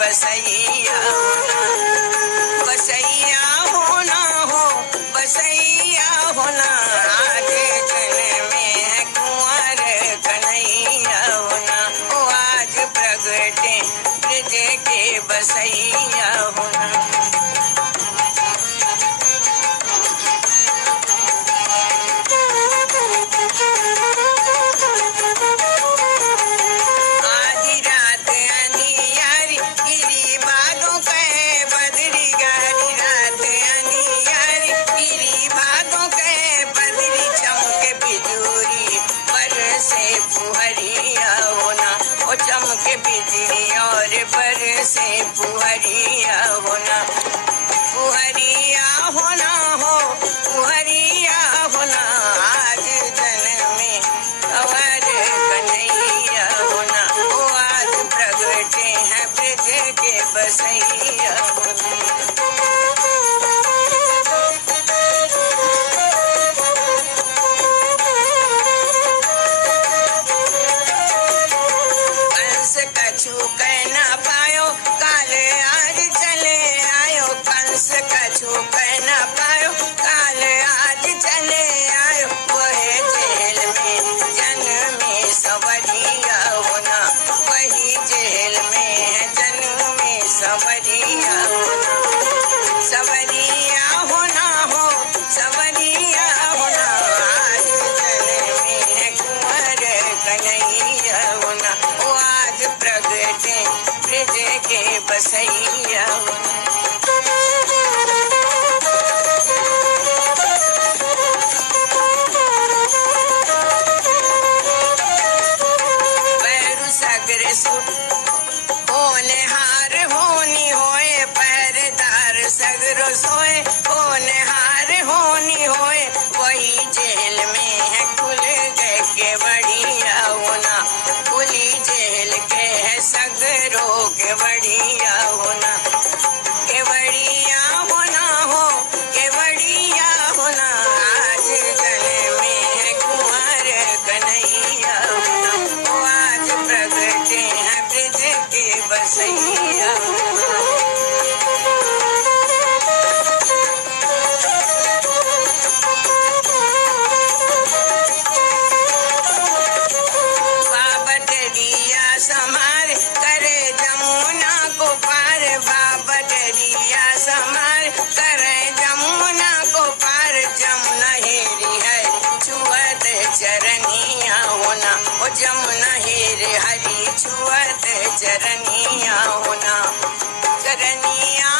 बसैया होना, बसैया होना हो, बसैया होना। आज जन्म में है कुंवर कन्हैया होना, ओ आज प्रगटे ब्रज के बसैया होना। चमके बिजली और बरसे फुहरिया होना, फुहरिया होना हो, फुहरिया होना। आज जन्म में कुंवर कन्हैया होना, ओ आज प्रगटे हैं ब्रज के बसैया होना। कछु कह ना पायो काले आज चले आयो, कंस कछु कह ना पायो काले आज चले आयो। वही जेल में जन्मे सवरिया होना, वही जेल में जन्मे सवरिया होना, सवरिया होना हो, सवरिया होना। आज जन्मे है कुंवर कन्हैया होना, ओ आज प्रगटे ब्रज के बसैया होना। पैरु सगर होने हार होनी होए, पहरेदार सगरो सोए होने हार होनी होए। वही जेल में है खुल गए केवड़िया होना, खुली जेल के है सगरो केवड़िया होना, केवड़िया होना हो, केवड़िया होना। आज जन्म में है कुंवर कन्हैया होना, ओ आज प्रगटे हैं ब्रज के बसैया होना। समार करे जमुना को पार, बाबा डरिया समार करे जमुना को पार। जमुना हेरी है छुअत चरनिया होना, ओ जमुना हेर हरी छुअत चरनिया होना, चरनिया